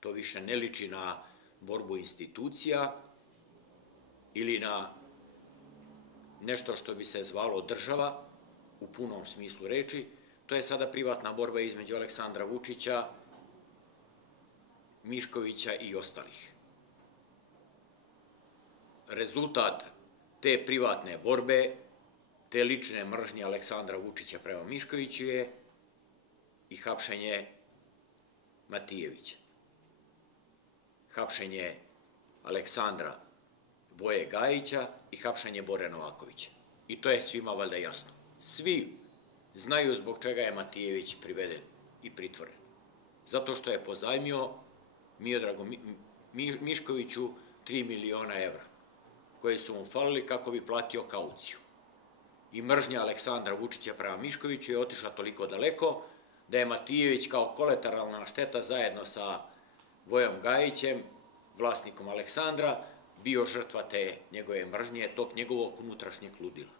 To više ne liči na borbu institucija ili na nešto što bi se zvalo država u punom smislu reči. To je sada privatna borba između Aleksandra Vučića, Miškovića i ostalih. Rezultat te privatne borbe, te lične mržnje Aleksandra Vučića prema Miškoviću je i hapšenje Matijevića. Hapšenje Aleksandra Boje Gajića i hapšenje Bore Novakovića. I to je svima valjda jasno. Svi znaju zbog čega je Matijević priveden i pritvoren. Zato što je pozajmio Miodragu Miškoviću 3 miliona evra, koje su mu falili kako bi platio kauciju. I mržnja Aleksandra Vučića prema Miškoviću je otišla toliko daleko da je Matijević kao kolateralna šteta zajedno sa Bojom Gajićem, vlasnikom Aleksandra, bio žrtva te njegove mržnje, tog njegovog unutrašnjeg ludila.